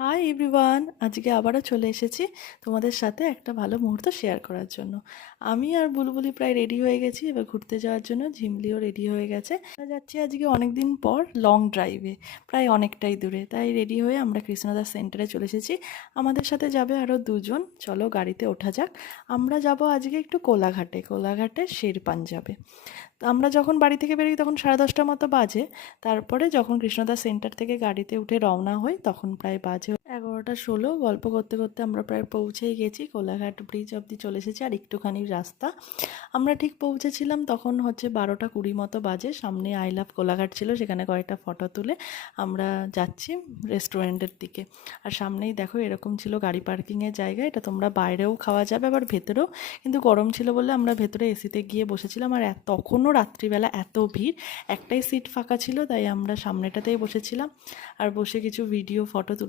Hi everyone, আজকে আবারও চলে এসেছি তোমাদের সাথে একটা ভালো মুহূর্ত শেয়ার করার জন্য। আমি আর বুলবুলি প্রায় রেডি হয়ে গেছি এবার ঘুরতে যাওয়ার জন্য। ঝিমলিও রেডি হয়ে গেছে। আমরা যাচ্ছি আজকে অনেক দিন পর লং ড্রাইভে, প্রায় অনেকটাই দূরে। তাই রেডি হয়ে আমরা কৃষ্ণদাস সেন্টারে চলে এসেছি। আমাদের সাথে যাবে আরও দুজন। চলো গাড়িতে ওঠা যাক। আমরা যাব আজকে একটু কোলাঘাটে শের পাঞ্জাবে। তো আমরা যখন বাড়ি থেকে বেরোই তখন 10:30 মতো বাজে। তারপরে যখন কৃষ্ণদাস সেন্টার থেকে গাড়িতে উঠে রওনা হই তখন প্রায় বাজে 11:16। গল্প করতে করতে আমরা প্রায় পৌঁছেই গেছি। কোলাঘাট ব্রিজ অবধি চলে এসেছি, আর একটুখানি রাস্তা। আমরা ঠিক পৌঁছেছিলাম তখন হচ্ছে 12:20 মতো বাজে। সামনে আই লাভ কোলাঘাট ছিল, সেখানে কয়েকটা ফটো তুলে আমরা যাচ্ছি রেস্টুরেন্টের দিকে। আর সামনেই দেখো এরকম ছিল গাড়ি পার্কিংয়ের জায়গা। এটা তোমরা বাইরেও খাওয়া যাবে আবার ভেতরেও, কিন্তু গরম ছিল বলে আমরা ভেতরে এসিতে গিয়ে বসেছিলাম। আর তখনও রাত্রিবেলা এত ভিড়, একটাই সিট ফাঁকা ছিল, তাই আমরা সামনেটাতেই বসেছিলাম। আর বসে কিছু ভিডিও ফটো তুলে